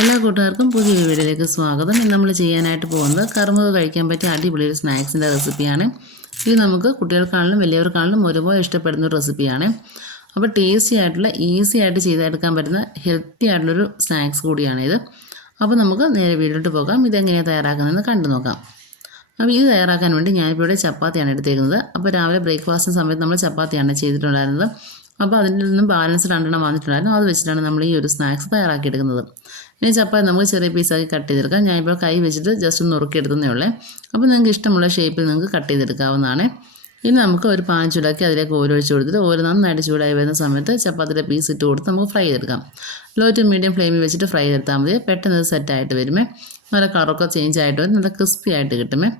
എല്ലാ കൂട്ടുകാർക്കും പുതിയൊരു വീഡിയോയിലേക്ക് സ്വാഗതം. ഇന്ന് നമ്മൾ ചെയ്യാനായിട്ട് പോകുന്നത് കറുമുറ കഴിക്കാൻ പറ്റിയ അടിപൊളി ഒരു സ്നാക്സിൻ്റെ റെസിപ്പിയാണ്. ഇത് നമുക്ക് കുട്ടികൾക്കാണെങ്കിലും വലിയവർക്കാണെങ്കിലും ഒരുപോലെ ഇഷ്ടപ്പെടുന്ന ഒരു റെസിപ്പിയാണ്. അപ്പോൾ ടേസ്റ്റി ആയിട്ടുള്ള ഈസി ആയിട്ട് ചെയ്തെടുക്കാൻ പറ്റുന്ന ഹെൽത്തി ആയിട്ടുള്ളൊരു സ്നാക്സ് കൂടിയാണിത്. അപ്പോൾ നമുക്ക് നേരെ വീട്ടിലോട്ട് പോകാം. ഇതെങ്ങനെയാണ് തയ്യാറാക്കുന്നതെന്ന് കണ്ടു നോക്കാം. അപ്പോൾ ഇത് തയ്യാറാക്കാൻ വേണ്ടി ഞാനിപ്പോൾ ഇവിടെ ചപ്പാത്തിയാണ് എടുത്തേക്കുന്നത്. അപ്പോൾ രാവിലെ ബ്രേക്ക്ഫാസ്റ്റിന് സമയത്ത് നമ്മൾ ചപ്പാത്തിയാണ് ചെയ്തിട്ടുണ്ടായിരുന്നത്. അപ്പോൾ അതിൽ നിന്നും ബാലൻസ് രണ്ടെണ്ണം വന്നിട്ടുണ്ടായിരുന്നു. അത് വെച്ചിട്ടാണ് നമ്മൾ ഈ ഒരു സ്നാക്സ് തയ്യാറാക്കിയെടുക്കുന്നത്. ഇനി ചപ്പാത്തി നമുക്ക് ചെറിയ പീസാക്കി കട്ട് ചെയ്തെടുക്കാം. ഞാനിപ്പോൾ കൈ വെച്ചിട്ട് ജസ്റ്റ് ഒന്ന് നുറുക്കിയെടുത്തേ ഉള്ളേ. അപ്പോൾ നിങ്ങൾക്ക് ഇഷ്ടമുള്ള ഷേപ്പിൽ നിങ്ങൾക്ക് കട്ട് ചെയ്തെടുക്കാവുന്നതാണ്. ഇനി നമുക്ക് ഒരു പാൻ ചൂടാക്കി അതിലേക്ക് ഓയിൽ ഒഴിച്ച് കൊടുത്തിട്ട് ഓയിൽ നന്നായിട്ട് ചൂടായി വരുന്ന സമയത്ത് ചപ്പാത്തിയുടെ പീസ് ഇട്ട് കൊടുത്ത് നമുക്ക് ഫ്രൈ ചെയ്തെടുക്കാം. ലോ ടു മീഡിയം ഫ്ലെയിമിൽ വെച്ചിട്ട് ഫ്രൈ ചെയ്തെടുത്താൽ മതി. പെട്ടെന്ന് ഇത് സെറ്റായിട്ട് വരുമേ. നല്ല കളറൊക്കെ ചേഞ്ച് ആയിട്ട് വരും, നല്ല ക്രിസ്പി ആയിട്ട് കിട്ടുമേ.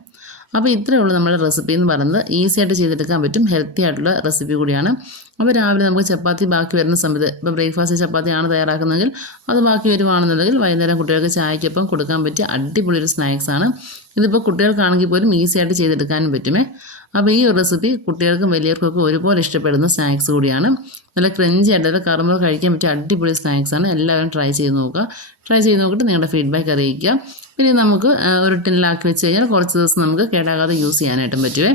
അപ്പോൾ ഇത്രയേ ഉള്ളൂ നമ്മുടെ റെസിപ്പി എന്ന് പറയുന്നത്. ഈസി ആയിട്ട് ചെയ്തെടുക്കാൻ പറ്റും, ഹെൽത്തി ആയിട്ടുള്ള റെസിപ്പി കൂടിയാണ്. അപ്പോൾ രാവിലെ നമുക്ക് ചപ്പാത്തി ബാക്കി വരുന്ന സമയത്ത് ഇപ്പോൾ ബ്രേക്ക്ഫാസ്റ്റ് ചപ്പാത്തിയാണ് തയ്യാറാക്കുന്നതെങ്കിൽ അത് ബാക്കി വരുവാണെന്നുണ്ടെങ്കിൽ വൈകുന്നേരം കുട്ടികൾക്ക് ചായക്കൊപ്പം കൊടുക്കാൻ പറ്റിയ അടിപൊളി ഒരു സ്നാക്സാണ്. ഇതിപ്പോൾ കുട്ടികൾക്കാണെങ്കിൽ പോലും ഈസി ആയിട്ട് ചെയ്തെടുക്കാനും പറ്റുമേ. അപ്പോൾ ഈ ഒരു റെസിപ്പി കുട്ടികൾക്കും വലിയവർക്കൊക്കെ ഒരുപോലെ ഇഷ്ടപ്പെടുന്ന സ്നാക്സ് കൂടിയാണ്. നല്ല ക്രഞ്ചി ആയിട്ട് കറുമുറ കഴിക്കാൻ പറ്റിയ അടിപൊളി സ്നാക്സാണ്. എല്ലാവരും ട്രൈ ചെയ്ത് നോക്കുക. ട്രൈ ചെയ്ത് നോക്കിയിട്ട് നിങ്ങളുടെ ഫീഡ്ബാക്ക് അറിയിക്കുക. പിന്നെ നമുക്ക് ഒരു ടിന്നിലാക്കി വെച്ച് കഴിഞ്ഞാൽ കുറച്ച് ദിവസം നമുക്ക് കേടാകാതെ യൂസ് ചെയ്യാനായിട്ടും പറ്റുമേ.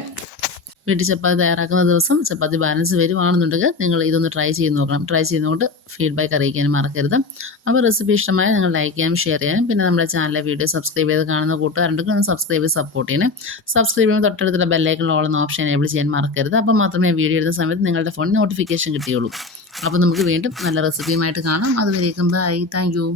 വീട്ടിൽ ചപ്പാത്തി തയ്യാറാക്കുന്ന ദിവസം ചപ്പാത്തി ബാലൻസ് വരുവാണെന്നുണ്ടെങ്കിൽ നിങ്ങൾ ഇതൊന്ന് ട്രൈ ചെയ്ത് നോക്കണം. ട്രൈ ചെയ്ത് നോക്കിയിട്ട് ഫീഡ്ബാക്ക് അറിയിക്കാനും മറക്കരുത്. അപ്പോൾ റെസിപ്പി ഇഷ്ടമായ നിങ്ങൾ ലൈക്ക് ചെയ്യാനും ഷെയർ ചെയ്യാനും പിന്നെ നമ്മുടെ ചാനലിലെ വീഡിയോ സബ്സ്ക്രൈബ് ചെയ്ത് കാണുന്ന കൂട്ടുകാരുണ്ടെങ്കിൽ ഒന്ന് സബ്സ്ക്രൈബ് ചെയ്ത് സപ്പോർട്ട് ചെയ്യണേ. സബ്സ്ക്രൈബ് ചെയ്യുമ്പോൾ തൊട്ടടുത്തുള്ള ബെല്ലൈക്കൺ ഓൾ എന്ന ഓപ്ഷൻ എനേബിൾ ചെയ്യാൻ മറക്കരുത്. അപ്പോൾ മാത്രമേ വീഡിയോ ഇടുന്ന സമയത്ത് നിങ്ങളുടെ ഫോണിൽ നോട്ടിഫിക്കേഷൻ കിട്ടുകയുള്ളൂ. അപ്പോൾ നമുക്ക് വീണ്ടും നല്ല റെസിപ്പിയുമായിട്ട് കാണാം. അതുവരേക്കും ബൈ. Thank you.